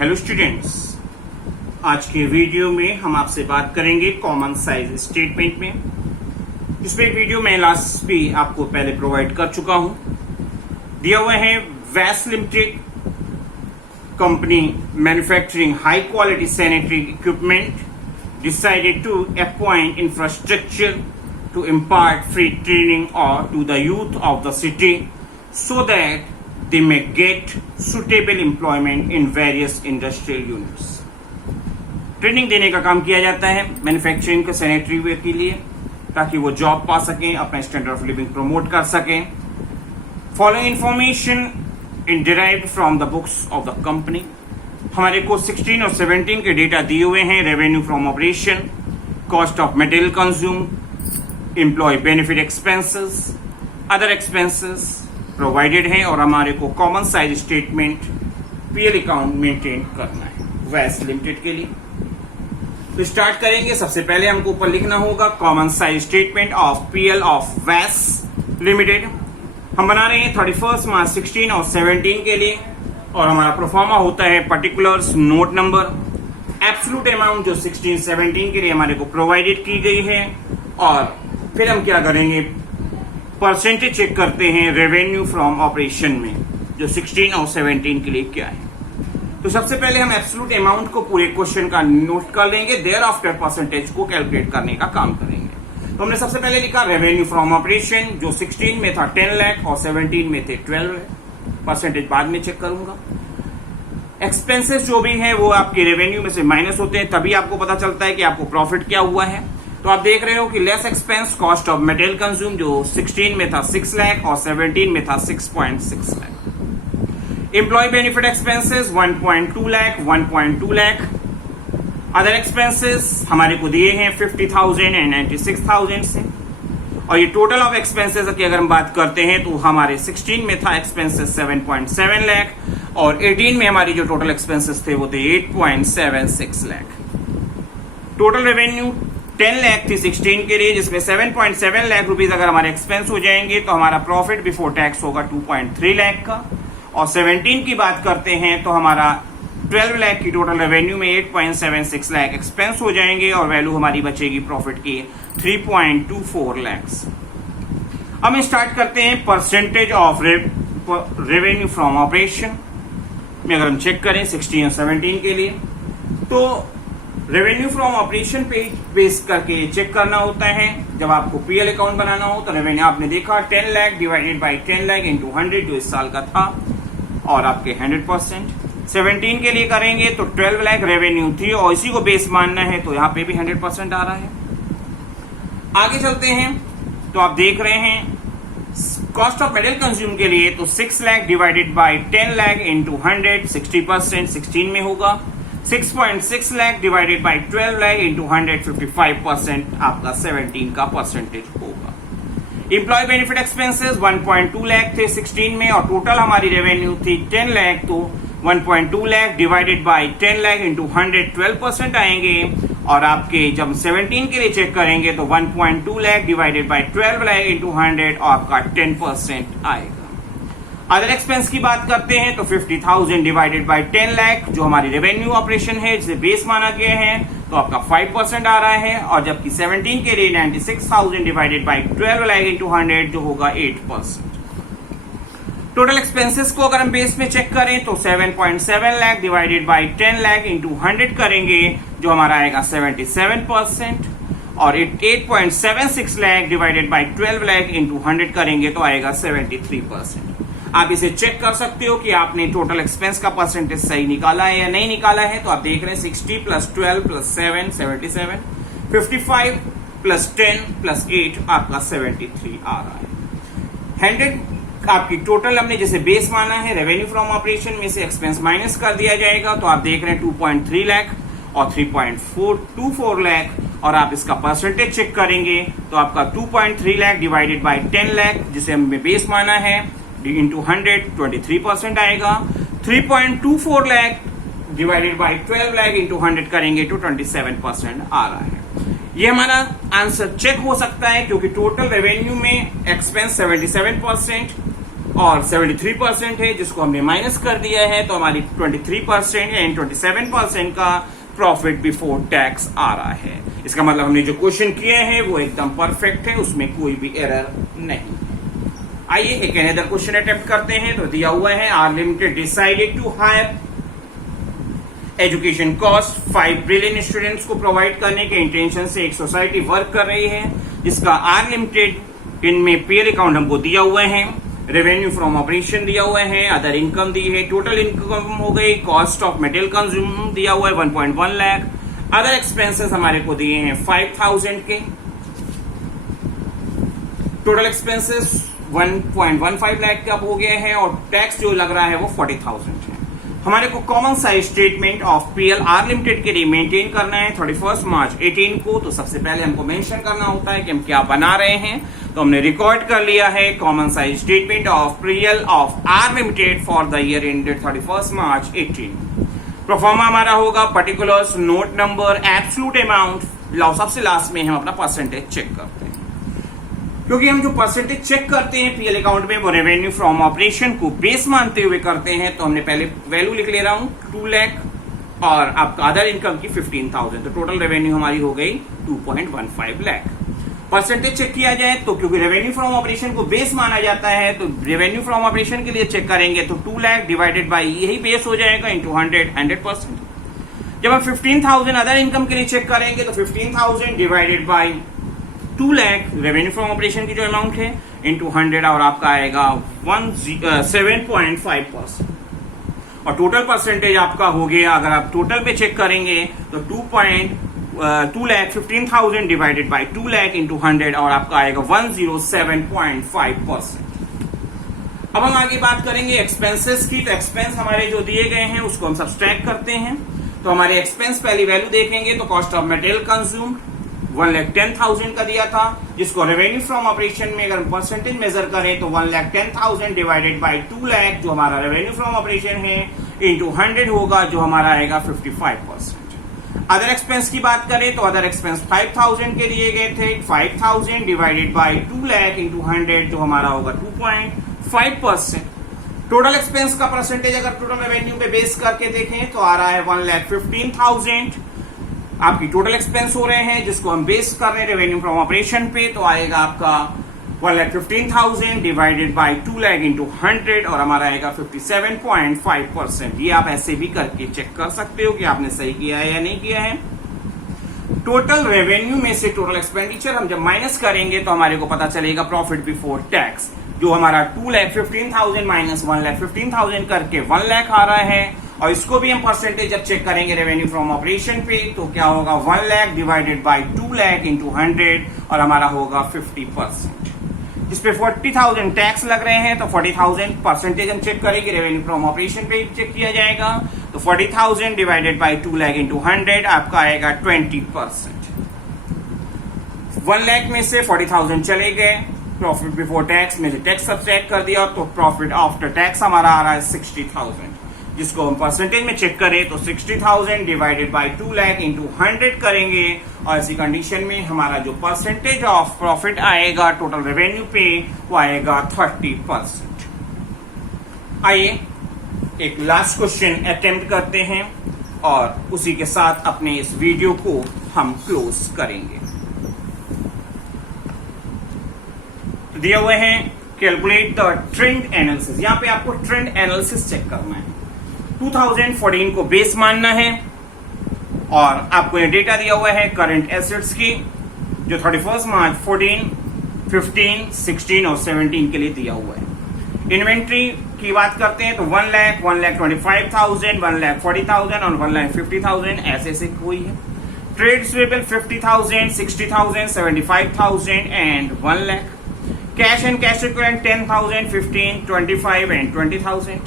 Hello students, आज के video में हम आपसे बात करेंगे कॉमन साइज स्टेटमेंट में। इसमें एक वीडियो मैं लास्ट भी आपको पहले प्रोवाइड कर चुका हूं। दिया हुआ है Vaish limited company manufacturing high quality sanitary equipment decided to appoint infrastructure to impart free training or to the youth of the city so that they may get suitable employment in various industrial units. Training देने का काम किया जाता है manufacturing के sanitary ware के लिए ताकि वो जॉब पा सकें, अपना स्टैंडर्ड ऑफ लिविंग प्रमोट कर सकें। Following information in derived from the books of the company. हमारे को 16 और 17 के डेटा दिए हुए हैं। Revenue from operation, cost of material consume, employ benefit expenses, other expenses provided है और हमारे को common size statement PL account maintain करना है वैस लिमिटेड के लिए। तो स्टार्ट करेंगे। सबसे पहले हमको ऊपर लिखना होगा common size statement of PL of वैस लिमिटेड। हम बना रहे हैं 31 मार्च 16 और 17 के लिए और हमारा प्रोफार्मा होता है particulars note number. Absolute amount जो 16-17 के लिए हमारे को प्रोवाइडेड की गई है और फिर हम क्या करेंगे, परसेंटेज चेक करते हैं रेवेन्यू फ्रॉम ऑपरेशन में जो 16 और 17 के लिए क्या है। तो सबसे पहले हम एब्सोल्यूट अमाउंट को पूरे क्वेश्चन का नोट कर लेंगे, देयर आफ्टर परसेंटेज को कैलकुलेट करने का काम करेंगे। तो हमने सबसे पहले लिखा रेवेन्यू फ्रॉम ऑपरेशन जो 16 में था 10 लाख और 17 में थे 12 लाख। परसेंटेज बाद में चेक करूंगा। एक्सपेंसेस जो भी है वो आपके रेवेन्यू में से माइनस होते हैं, तभी आपको पता चलता है कि आपको प्रॉफिट क्या हुआ है। तो आप देख रहे हो कि less expense cost of material consume जो 16 में था 6 लाख और 17 में था 6.6 lakh. Employ benefit expenses 1.2 lakh, 1.2 lakh. Other expenses हमारे को दिए हैं 50,000 एंड 96,000 से। और ये टोटल ऑफ एक्सपेंसेस की अगर हम बात करते हैं तो हमारे 16 में था एक्सपेंसेस 7.7 लाख और 18 में हमारी जो टोटल एक्सपेंसेस थे वो थे 8.76 लाख। टोटल रेवेन्यू 10 लाख थी 16 के लिए, जिसमें 7.7 लाख रुपीज अगर हमारे एक्सपेंस हो जाएंगे तो हमारा प्रॉफिट बिफोर टैक्स होगा 2.3 लाख का। और 17 की बात करते हैं तो हमारा 12 लाख की टोटल रेवेन्यू में 8.76 लाख एक्सपेंस हो जाएंगे और वैल्यू हमारी बचेगी प्रॉफिट की 3.24 लाख। हम स्टार्ट करते हैं percentage of revenue from operation में। अगर हम चेक करें 16 और 17 के लिए तो रेवेन्यू फ्रॉम ऑपरेशन पे बेस करके चेक करना होता है। जब आपको पीएल अकाउंट बनाना हो तो रेवेन्यू आपने देखा 10 lakh divided by 10 lakh into 100 जो इस साल का था और आपके 100%। 17 के लिए करेंगे तो 12 लाख रेवेन्यू थी और इसी को बेस मानना है तो यहाँ पे भी 100% आ रहा है। आगे चलते हैं तो आप देख रहे हैं कॉस्ट ऑफ मटेरियल कंज्यूम के लिए तो 6 lakh divided by 10 lakh into 100 60% 16 में होगा। 6.6 lakh divided by 12 lakh into 100 55% आपका 17 का परसेंटेज होगा। एम्प्लॉय बेनिफिट एक्सपेंसेस 1.2 लाख थे 16 में और टोटल हमारी रेवेन्यू थी 10 लाख तो 1.2 lakh divided by 10 lakh into 100 12% आएंगे और आपके जब 17 के लिए चेक करेंगे तो 1.2 lakh divided by 12 lakh into 100 और आपका 10% आएगा। अदर एक्सपेंस की बात करते हैं तो 50,000 डिवाइडेड बाय 10 लाख जो हमारी रेवेन्यू ऑपरेशन है जिसे बेस माना गया है तो आपका 5% आ रहा है और जबकि 17 के लिए 96,000 डिवाइडेड बाय 12 लाख इंटू 100 जो होगा 8%। टोटल एक्सपेंसेस को अगर हम बेस में चेक करें तो 7.7 lakh divided by 10 lakh into 100 करेंगे जो हमारा आएगा 77% और 8.76 lakh divided by 12 lakh into 100 करेंगे तो आएगा 73%। आप इसे चेक कर सकते हो कि आपने टोटल एक्सपेंस का परसेंटेज सही निकाला है या नहीं निकाला है। तो आप देख रहे हैं 60 प्लस 12 प्लस 7 77, 55 प्लस 10 प्लस 8 आपका 73 आ रहा है। 100 आपकी टोटल हमने जैसे बेस माना है रेवेन्यू फ्रॉम ऑपरेशन में से एक्सपेंस माइनस कर दिया जाएगा तो आप देख रहे हैं 2.3 लाख और 3.424 लाख और आप इसका परसेंटेज चेक करेंगे तो आपका 2.3 लाख डिवाइडेड बाय 10 लाख जिसे हमने बेस माना है इंटू 100 23% आएगा। 3.24 lakh divided by 12 lakh into 100 करेंगे तो 27% आ रहा है। ये हमारा आंसर चेक हो सकता है क्योंकि टोटल रेवेन्यू में एक्सपेंस 77%, और 73% है जिसको हमने माइनस कर दिया है, तो हमारी 23% एंड 27% का प्रॉफिट बिफोर टैक्स आ रहा है। इसका मतलब हमने जो क्वेश्चन किए हैं वो एकदम परफेक्ट है, उसमें कोई भी एरर नहीं है। आइए एक अनदर क्वेश्चन अटेम्प्ट करते हैं। तो दिया हुआ है R limited decided to higher education cost 5 billion students को प्रोवाइड करने के इंटेंशन से एक सोसाइटी वर्क कर रही है जिसका आर लिमिटेड इनमें पीएल अकाउंट हमको दिया हुआ है, रेवेन्यू फ्रॉम ऑपरेशन दिया हुआ है, अदर इनकम दी है, टोटल इनकम हो गई, कॉस्ट ऑफ मटेरियल कंज्यूम दिया हुआ है 1.1 लाख, अदर एक्सपेंसेस हमारे को दिए हैं 5000 के, टोटल एक्सपेंसेस 1.15 लाख का हो गया है और टैक्स जो लग रहा है वो 40,000 है। हमारे को common size statement of PL R limited के लिए मेंटेन करना है 31 मार्च 18 को। तो सबसे पहले हमको मेंशन करना होता है कि हम क्या बना रहे हैं, तो हमने रिकॉर्ड कर लिया है common size statement of PL of R limited for the year ended 31 March 18। Proforma हमारा होगा particulars, note number, absolute amount, सबसे लास्ट में हम अपना परसेंटेज चेक करते हैं। क्योंकि हम जो परसेंटेज चेक करते हैं पीएल अकाउंट में वो रेवेन्यू फ्रॉम ऑपरेशन को बेस मानते हुए करते हैं, तो हमने पहले वैल्यू लिख ले रहा हूं 2 लाख और आपका अदर इनकम की 15,000, तो टोटल रेवेन्यू हमारी हो गई 2.15 लाख। परसेंटेज चेक किया जाए तो क्योंकि रेवेन्यू फ्रॉम ऑपरेशन को बेस माना जाता है, तो रेवेन्यू फ्रॉम ऑपरेशन के लिए चेक करेंगे तो 2 लाख डिवाइडेड बाई यही बेस हो जाएगा इंटू 100%। जब हम 15,000 अदर इनकम के लिए चेक करेंगे तो 15,000 divided by 2 lakh revenue from operation की जो अमाउंट है इंटू 100 और आपका आएगा 7.5%। और टोटल परसेंटेज आपका हो गया, अगर आप टोटल पे चेक करेंगे तो 2 lakh 15,000 divided by 2 lakh into 100 और आपका आएगा 107.5%। अब हम आगे बात करेंगे एक्सपेंसेस की। तो एक्सपेंस हमारे जो दिए गए हैं उसको हम सब्सट्रैक्ट करते हैं। तो हमारे एक्सपेंस पहली वैल्यू देखेंगे तो कॉस्ट ऑफ मटेरियल कंज्यूम 1,10,000 का दिया था, जिसको रेवेन्यू फ्रॉम ऑपरेशन में अगर परसेंटेज मेजर करें तो 1,10,000 डिवाइडेड बाई 2 लाख जो हमारा रेवेन्यू फ्रॉम ऑपरेशन है इंटू 100 होगा जो हमारा आएगा 55%। अदर एक्सपेंस की बात करें तो अदर एक्सपेंस 5,000 के दिए गए थे, 5,000 डिवाइडेड बाई 2 लाख इंटू 100 जो हमारा होगा 2.5%। टोटल एक्सपेंस का परसेंटेज अगर टोटल रेवेन्यू पे बेस करके देखें तो आ रहा है 1,15,000 आपकी टोटल एक्सपेंस हो रहे हैं, जिसको हम बेस कर रहे हैं रेवेन्यू फ्रॉम ऑपरेशन पे, तो आएगा आपका 1,15,000 डिवाइडेड बाई 2 लाख इंटू 100 और हमारा आएगा 57.5%। ये आप ऐसे भी करके चेक कर सकते हो कि आपने सही किया है या नहीं किया है। टोटल रेवेन्यू में से टोटल एक्सपेंडिचर हम जब माइनस करेंगे तो हमारे को पता चलेगा प्रॉफिट बिफोर टैक्स, जो हमारा 2,15,000 माइनस 1,15,000 करके 1 लाख आ रहा है। और इसको भी हम परसेंटेज जब चेक करेंगे रेवेन्यू फ्रॉम ऑपरेशन पे तो क्या होगा 1 lakh divided by 2 lakh into 100 और हमारा होगा 50%। जिसपे 40,000 टैक्स लग रहे हैं तो 40,000 परसेंटेज हम चेक करेंगे रेवेन्यू फ्रॉम ऑपरेशन पे चेक किया जाएगा, तो 40,000 डिवाइडेड बाई 2 लाख इंटू 100 आपका आएगा 20%। 1 लाख में से 40,000 चले गए, प्रॉफिट बिफोर टैक्स में से टैक्स सब्ट्रैक्ट कर दिया तो प्रॉफिट आफ्टर टैक्स हमारा आ रहा है 60,000, जिसको हम परसेंटेज में चेक करें तो 60,000 डिवाइडेड बाई 2 लाख इंटू 100 करेंगे और ऐसी कंडीशन में हमारा जो परसेंटेज ऑफ प्रॉफिट आएगा टोटल रेवेन्यू पे वो आएगा 30%। आइए एक लास्ट क्वेश्चन अटेम्प्ट करते हैं और उसी के साथ अपने इस वीडियो को हम क्लोज करेंगे। दिए हुए हैं कैलकुलेट द ट्रेंड एनालिसिस। यहां पे आपको ट्रेंड एनालिसिस चेक करना है। 2014 को बेस मानना है और आपको ये डेटा दिया हुआ है करंट एसेट्स की जो 31 मार्च 14, 15, 16 और 17 के लिए दिया हुआ है। इन्वेंट्री की बात करते हैं तो 1 लाख, 1,25,000, 1,40,000 और 1,50,000 ऐसे से कोई है। Trade receivable 50,000, 60,000, 75,000 and 1 lakh. Cash and cash equivalent 10,000, 15, 25 and 20,000।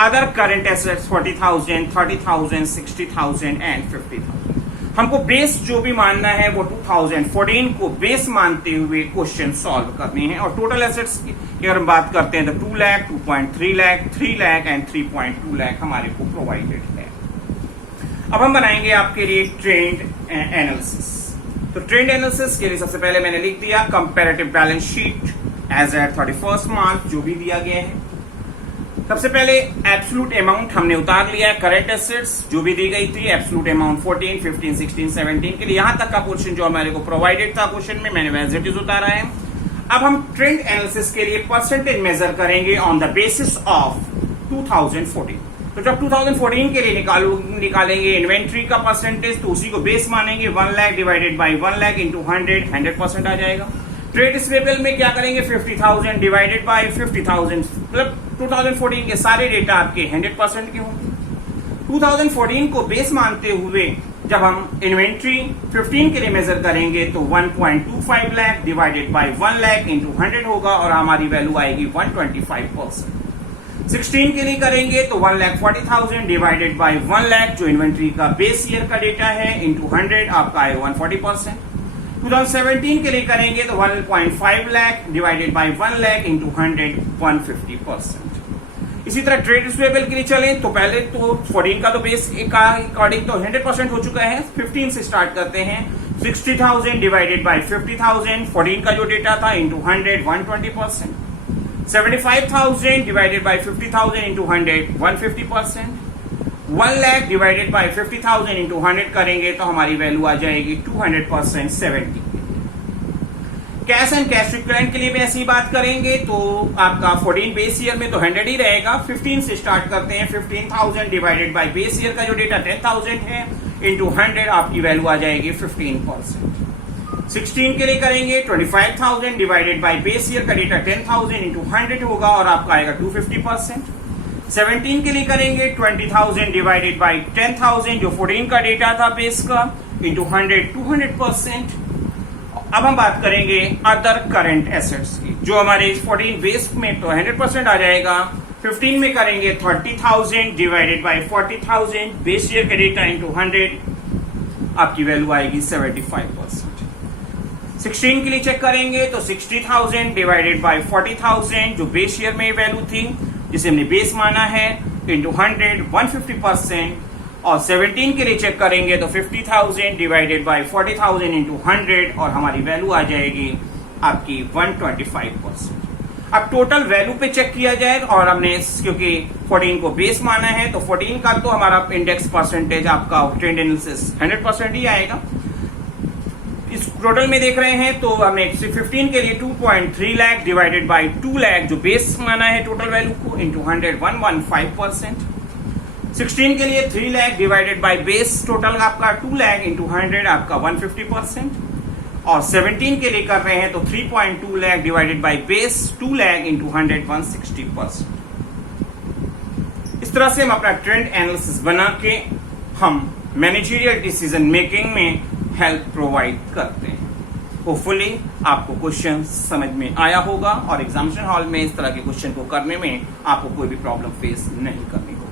Other current assets 40,000, 30,000, 60,000 and 50,000। हमको बेस जो भी मानना है वो 2014 को बेस मानते हुए क्वेश्चन सॉल्व करने हैं। और टोटल एसेट्स की अगर हम बात करते हैं तो 2 लाख, 2.3 लाख, 3 लाख एंड 3.2 लाख हमारे को प्रोवाइडेड है। अब हम बनाएंगे आपके लिए ट्रेंड एनालिसिस। तो ट्रेंड एनालिसिस के लिए सबसे पहले मैंने लिख दिया comparative balance sheet as at 31 March जो भी दिया गया है। सबसे पहले एब्सोल्यूट अमाउंट हमने उतार लिया है, करंट एसेट्स जो भी दी गई थी, एब्सोल्यूट अमाउंट 14, 15, 16, 17 के लिए यहां तक का पोर्शन जो हमारे को प्रोवाइडेड था क्वेश्चन में, मैंने एज इट इज उतारा है। अब हम ट्रेंड एनालिसिस के लिए परसेंटेज मेजर करेंगे ऑन द बेसिस ऑफ 2014। तो जब 2014 के लिए निकालेंगे इन्वेंट्री का परसेंटेज, तो उसी को बेस मानेंगे, 1 lakh divided by 1 lakh into 100% आ जाएगा। ट्रेड रिसीवेबल में क्या करेंगे, 50,000 डिवाइडेड बाई 50,000, मतलब 2014 के सारे डेटा आपके 100% के होंगे। 2014 को बेस मानते हुए जब हम इन्वेंट्री 15 के लिए मेजर करेंगे तो 1.25 lakh divided by 1 lakh into 100 होगा और हमारी वैल्यू आएगी 125%। 16 के लिए करेंगे तो 1,40,000 डिवाइडेड बाई 1 लाख जो इन्वेंट्री का बेस ईयर का डेटा है इंटू 100 आपका आएगा 140%। 2017 के लिए करेंगे तो 1.5 lakh divided by 1 lakh into 100 150%। इसी तरह ट्रेड रिसीवेबल के लिए चलें तो पहले तो 14 का तो बेस का अकॉर्डिंग तो 100% हो चुका है। 15 से स्टार्ट करते हैं, 60,000 डिवाइडेड बाई 50,000, 14 का जो डेटा था into 100 120%। 75,000 divided by 50,000 into 100 150%। 1 lakh divided by 50,000 into 100 करेंगे तो हमारी वैल्यू आ जाएगी 200% 70। कैश एंड कैश इक्विवेलेंट के लिए भी ऐसी बात करेंगे तो आपका 14 बेस ईयर में तो 100 ही रहेगा। 15 से स्टार्ट करते हैं, 15,000 डिवाइडेड बाई बेस ईयर का जो डेटा 10,000 है इंटू 100 आपकी वैल्यू आ जाएगी 15%। 16 के लिए करेंगे 25,000 डिवाइडेड बाई बेस ईयर का डेटा 10,000 इंटू 100 होगा और आपका आएगा 250%। 17 के लिए करेंगे 20,000 डिवाइडेड बाई 10,000 जो 14 का डेटा था बेस का इंटू 100 200%। अब हम बात करेंगे अदर करंट एसेट्स की जो हमारे 14 बेस में तो 100% आ जाएगा। 15 में करेंगे 30,000 डिवाइडेड बाई 40,000 बेस ईयर का डेटा इंटू 100 आपकी वैल्यू आएगी 75%। 16 के लिए चेक करेंगे तो 60,000 डिवाइडेड बाई 40,000 जो बेस ईयर में वैल्यू थी जिसे हमने बेस माना है इंटू 100 150%। और 17 के लिए चेक करेंगे तो 50,000 डिवाइडेड बाई 40,000 इंटू 100 और हमारी वैल्यू आ जाएगी आपकी 125%। अब टोटल वैल्यू पे चेक किया जाए और हमने क्योंकि 14 को बेस माना है तो 14 का तो हमारा इंडेक्स परसेंटेज आपका ट्रेंड एनालिसिस 100% ही आएगा। इस टोटल में देख रहे हैं तो हमने 15 के लिए 2.3 लाख डिवाइडेड बाई 2 लाख जो बेस माना है टोटल वैल्यू को इंटू 100 115%। 16 के लिए 3 lakh divided by base total आपका 2 लाख इंटू 100 आपका 150%। और 17 के लिए कर रहे हैं तो 3.2 lakh divided by base 2 lakh into 100 160%। इस तरह से हम अपना ट्रेंड एनालिसिस बना के हम मैनेजरियल डिसीजन मेकिंग में हेल्प प्रोवाइड करते हैं। होपफुली आपको क्वेश्चन समझ में आया होगा और एग्जामिनेशन हॉल में इस तरह के क्वेश्चन को करने में आपको कोई भी प्रॉब्लम फेस नहीं करनी होगी।